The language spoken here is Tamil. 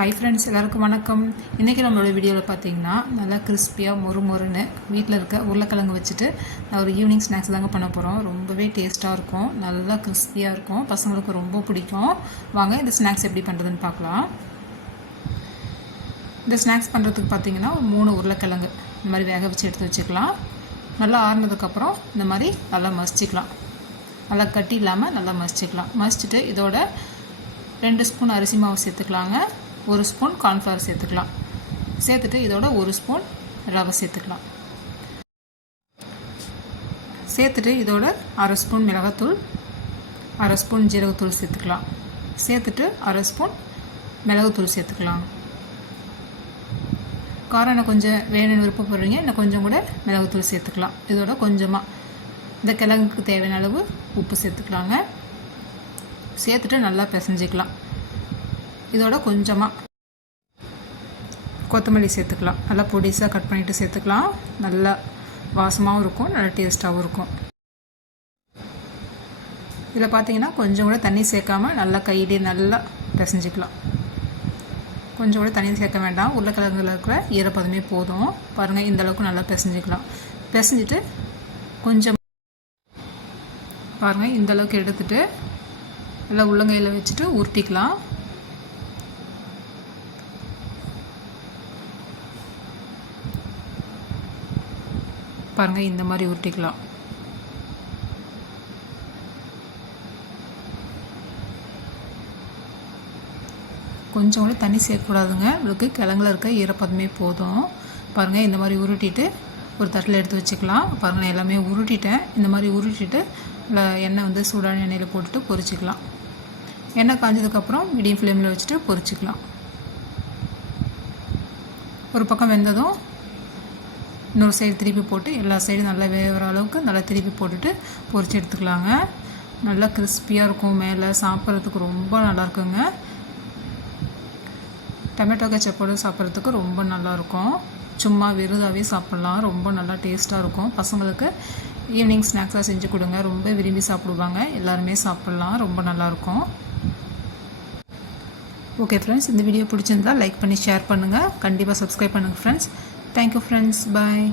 ஹாய் ஃப்ரெண்ட்ஸ், எல்லாருக்கும் வணக்கம். இன்றைக்கி நம்மளோட வீடியோவில் பார்த்தீங்கன்னா நல்லா கிறிஸ்பியாக மொறுன்னு வீட்டில் இருக்க உருளைக்கிழங்கு வச்சுட்டு நான் ஒரு ஈவினிங் ஸ்நாக்ஸ் தாங்க பண்ண போகிறோம். ரொம்பவே டேஸ்ட்டாக இருக்கும், நல்லா கிறிஸ்பியாக இருக்கும், பசங்களுக்கு ரொம்ப பிடிக்கும். வாங்க இந்த ஸ்நாக்ஸ் எப்படி பண்ணுறதுன்னு பார்க்கலாம். இந்த ஸ்நாக்ஸ் பண்ணுறதுக்கு பார்த்தீங்கன்னா 3 உருளைக்கிழங்கு இந்த மாதிரி வேக வச்சு எடுத்து வச்சுக்கலாம். நல்லா ஆறுனதுக்கப்புறம் இந்த மாதிரி நல்லா மசிச்சிக்கலாம். நல்லா கட்டி இல்லாமல் நல்லா மசிச்சிக்கலாம். மசிச்சுட்டு இதோட 2 ஸ்பூன் அரிசி மாவு சேர்த்துக்கலாங்க. 1 ஸ்பூன் கார்ன்ஃப்ளவர் சேர்த்துக்கலாம். சேர்த்துட்டு இதோட 1 ஸ்பூன் ரவை சேர்த்துக்கலாம். சேர்த்துட்டு இதோட 1/2 ஸ்பூன் மிளகாத்தூள், 1/2 ஸ்பூன் ஜீரகத்தூள் சேர்த்துக்கலாம். சேர்த்துட்டு 1/2 ஸ்பூன் மிளகுத்தூள் சேர்த்துக்கலாம். காரம் இன்னும் கொஞ்சம் வேணும்னு விருப்பப்படுறீங்க, இன்னும் கொஞ்சம் கூட மிளகுத்தூள் சேர்த்துக்கலாம். இதோட கொஞ்சமாக இந்த கிழங்குக்கு தேவையான அளவு உப்பு சேர்த்துக்கலாங்க. சேர்த்துட்டு நல்லா பிசைஞ்சிக்கலாம். இதோட கொஞ்சமாக கொத்தமல்லி சேர்த்துக்கலாம். நல்லா பொடிசாக கட் பண்ணிவிட்டு சேர்த்துக்கலாம். நல்லா வாசமாகவும் இருக்கும், நல்லா டேஸ்ட்டாகவும் இருக்கும். இதில் பார்த்தீங்கன்னா கொஞ்சம் கூட தண்ணி சேர்க்காமல் நல்லா கையிலே நல்லா பிசைஞ்சிக்கலாம். கொஞ்சம் கூட தண்ணி சேர்க்க வேண்டாம், உருளைக்கிழங்குல இருக்கிற ஈரப்பதமே போதும். பாருங்கள், இந்தளவுக்கு நல்லா பிசைஞ்சிக்கலாம். பிசைஞ்சிட்டு கொஞ்சம் பாருங்கள், இந்தளவுக்கு எடுத்துகிட்டு நல்லா உள்ளங்கையில் வச்சுட்டு உருட்டிக்கலாம். பாருங்கள், இந்த மாதிரி உருட்டிக்கலாம். கொஞ்சம் கூட தண்ணி சேர்க்கக்கூடாதுங்க, உங்களுக்கு கிழங்குல இருக்க ஈரப்பதமே போதும். பாருங்கள், இந்த மாதிரி உருட்டிட்டு ஒரு தட்டில் எடுத்து வச்சுக்கலாம். பாருங்கள், நான் எல்லாமே உருட்டிட்டேன். இந்த மாதிரி உருட்டிட்டு எண்ணெய் வந்து சூடான எண்ணெயில் போட்டுட்டு பொரிச்சிக்கலாம். எண்ணெய் காஞ்சதுக்கப்புறம் மீடியம் ஃப்ளேமில் வச்சுட்டு பொரிச்சிக்கலாம். ஒரு பக்கம் வெந்ததும் இன்னொரு சைடு திருப்பி போட்டு எல்லா சைடும் நல்லா வேகிற அளவுக்கு நல்லா திருப்பி போட்டுட்டு பொரிச்சு எடுத்துக்கலாங்க. நல்லா கிறிஸ்பியாக இருக்கும், மேலே சாப்பிட்றதுக்கு ரொம்ப நல்லா இருக்குங்க. டொமேட்டோ கெச்சப்போடு சாப்பிட்றதுக்கு ரொம்ப நல்லாயிருக்கும். சும்மா விருதாவே சாப்பிட்லாம், ரொம்ப நல்லா டேஸ்ட்டாக இருக்கும். பசங்களுக்கு ஈவினிங் ஸ்நாக்ஸாக செஞ்சு கொடுங்க, ரொம்ப விரும்பி சாப்பிடுவாங்க. எல்லாருமே சாப்பிட்லாம், ரொம்ப நல்லாயிருக்கும். ஓகே ஃப்ரெண்ட்ஸ், இந்த வீடியோ பிடிச்சிருந்தால் லைக் பண்ணி ஷேர் பண்ணுங்கள். கண்டிப்பாக சப்ஸ்கிரைப் பண்ணுங்கள் friends. Thank you friends. Bye.